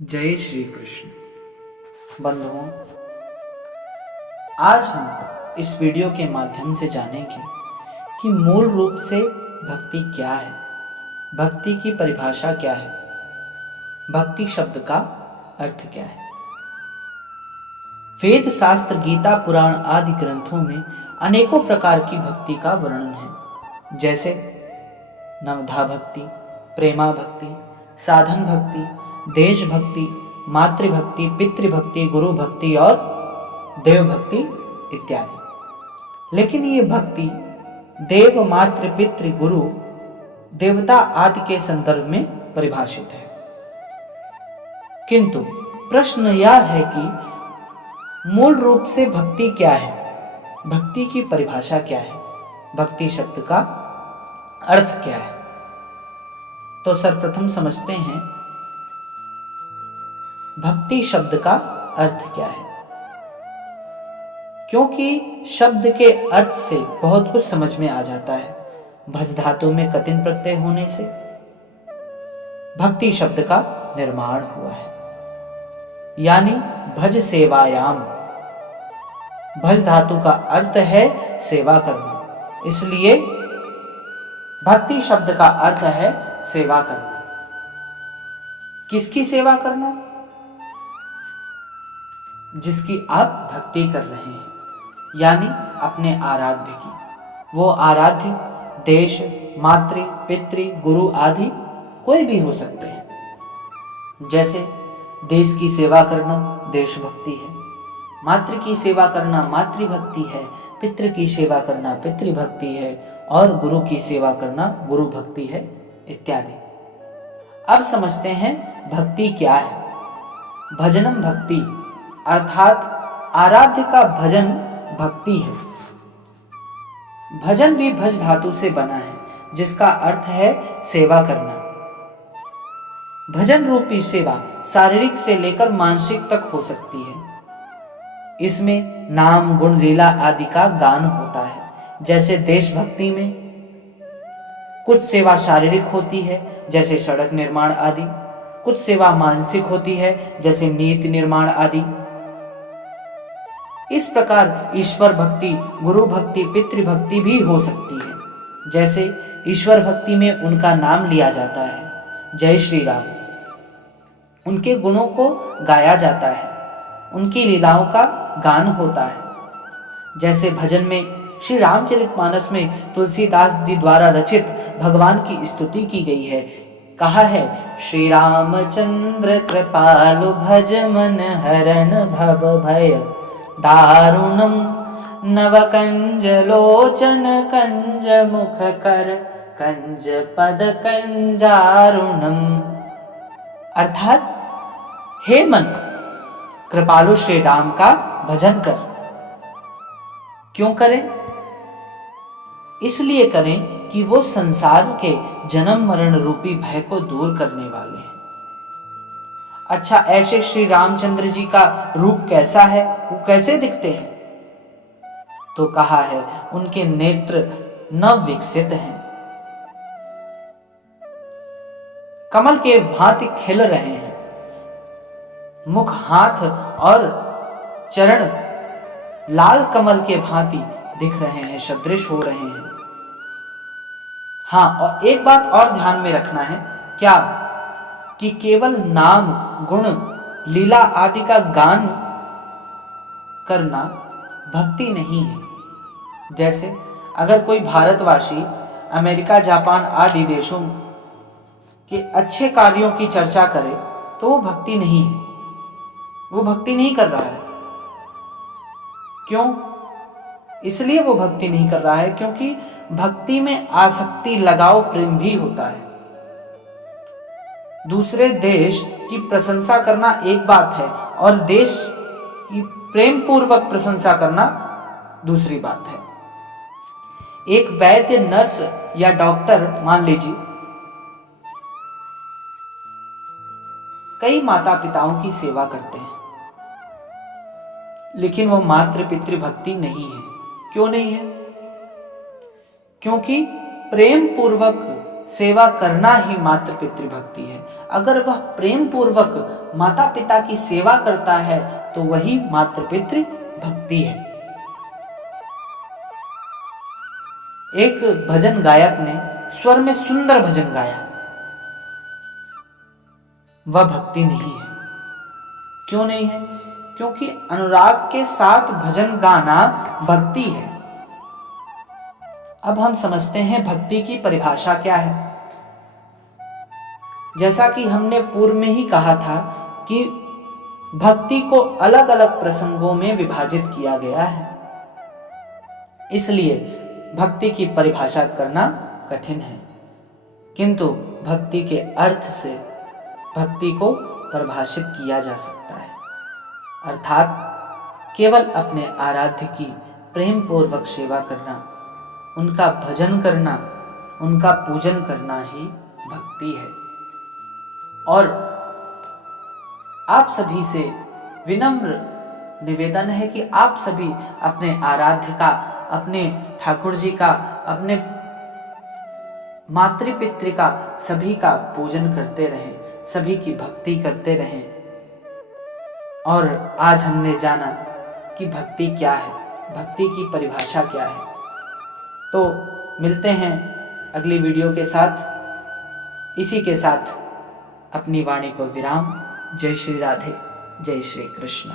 जय श्री कृष्ण। बंधुओं, आज हम इस वीडियो के माध्यम से जानेंगे कि मूल रूप से भक्ति क्या है, भक्ति की परिभाषा क्या है, भक्ति शब्द का अर्थ क्या है। वेद, शास्त्र, गीता, पुराण आदि ग्रंथों में अनेकों प्रकार की भक्ति का वर्णन है, जैसे नवधा भक्ति, प्रेमा भक्ति, साधन भक्ति, देश भक्ति, मातृभक्ति, पितृभक्ति, गुरु भक्ति और देव भक्ति इत्यादि। लेकिन ये भक्ति देव, मातृ, पितृ, गुरु, देवता आदि के संदर्भ में परिभाषित है। किंतु प्रश्न यह है कि मूल रूप से भक्ति क्या है, भक्ति की परिभाषा क्या है, भक्ति शब्द का अर्थ क्या है। तो सर्वप्रथम समझते हैं भक्ति शब्द का अर्थ क्या है, क्योंकि शब्द के अर्थ से बहुत कुछ समझ में आ जाता है। भज धातु में कतिन प्रत्यय होने से भक्ति शब्द का निर्माण हुआ है, यानी भज सेवायाम। भज धातु का अर्थ है सेवा करना, इसलिए भक्ति शब्द का अर्थ है सेवा करना। किसकी सेवा करना? जिसकी आप भक्ति कर रहे हैं, यानी अपने आराध्य की। वो आराध्य देश, मातृ, पितृ, गुरु आदि कोई भी हो सकते हैं। जैसे देश की सेवा करना देशभक्ति है, मातृ की सेवा करना मातृभक्ति है, पितृ की सेवा करना पितृभक्ति है और गुरु की सेवा करना गुरु भक्ति है इत्यादि। अब समझते हैं भक्ति क्या है। भजनम भक्ति अर्थात आराध्य का भजन भक्ति है। भजन भी भज धातु से बना है, जिसका अर्थ है सेवा करना। भजन रूपी सेवा शारीरिक से लेकर मानसिक तक हो सकती है। इसमें नाम, गुण, लीला आदि का गान होता है। जैसे देशभक्ति में कुछ सेवा शारीरिक होती है, जैसे सड़क निर्माण आदि। कुछ सेवा मानसिक होती है, जैसे नीति निर्माण आदि। इस प्रकार ईश्वर भक्ति, गुरु भक्ति, पितृभक्ति भी हो सकती है। जैसे ईश्वर भक्ति में उनका नाम लिया जाता है, जय श्री राम, उनके गुणों को गाया जाता है, उनकी लीलाओं का गान होता है। जैसे भजन में श्री रामचरितमानस में तुलसीदास जी द्वारा रचित भगवान की स्तुति की गई है। कहा है, श्री रामचंद्र कृपालु भज मन हरण भव भय दारुणम नवकंज लोचन कंज मुख कर कंज पद कंजारुणम। अर्थात हे मन, कृपालु श्री राम का भजन कर। क्यों करें? इसलिए करें कि वो संसार के जन्म मरण रूपी भय को दूर करने वाले हैं। अच्छा, ऐसे श्री रामचंद्र जी का रूप कैसा है, वो कैसे दिखते हैं? तो कहा है, उनके नेत्र नव विकसित हैं, कमल के भांति खिल रहे हैं, मुख, हाथ और चरण लाल कमल के भांति दिख रहे हैं, सदृश हो रहे हैं। हाँ, और एक बात और ध्यान में रखना है, क्या कि केवल नाम, गुण, लीला आदि का गान करना भक्ति नहीं है। जैसे अगर कोई भारतवासी अमेरिका, जापान आदि देशों के अच्छे कार्यों की चर्चा करे तो वो भक्ति नहीं है, वो भक्ति नहीं कर रहा है। क्यों? इसलिए वो भक्ति नहीं कर रहा है क्योंकि भक्ति में आसक्ति, लगाव, प्रेम भी होता है। दूसरे देश की प्रशंसा करना एक बात है और देश की प्रेम पूर्वक प्रशंसा करना दूसरी बात है। एक वैद्य, नर्स या डॉक्टर मान लीजिए, कई माता पिताओं की सेवा करते हैं, लेकिन वो मातृ पितृ भक्ति नहीं है। क्यों नहीं है? क्योंकि प्रेम पूर्वक सेवा करना ही मातृ पितृभक्ति है। अगर वह प्रेम पूर्वक माता पिता की सेवा करता है तो वही मातृ पितृ भक्ति है। एक भजन गायक ने स्वर में सुंदर भजन गाया, वह भक्ति नहीं है। क्यों नहीं है? क्योंकि अनुराग के साथ भजन गाना भक्ति है। अब हम समझते हैं भक्ति की परिभाषा क्या है। जैसा कि हमने पूर्व में ही कहा था कि भक्ति को अलग अलग प्रसंगों में विभाजित किया गया है, इसलिए भक्ति की परिभाषा करना कठिन है। किंतु भक्ति के अर्थ से भक्ति को परिभाषित किया जा सकता है, अर्थात केवल अपने आराध्य की प्रेम पूर्वक सेवा करना, उनका भजन करना, उनका पूजन करना ही भक्ति है। और आप सभी से विनम्र निवेदन है कि आप सभी अपने आराध्य का, अपने ठाकुर जी का, अपने मातृ पितृ का, सभी का पूजन करते रहें, सभी की भक्ति करते रहें। और आज हमने जाना कि भक्ति क्या है, भक्ति की परिभाषा क्या है। तो मिलते हैं अगली वीडियो के साथ। इसी के साथ अपनी वाणी को विराम। जय श्री राधे, जय श्री कृष्ण।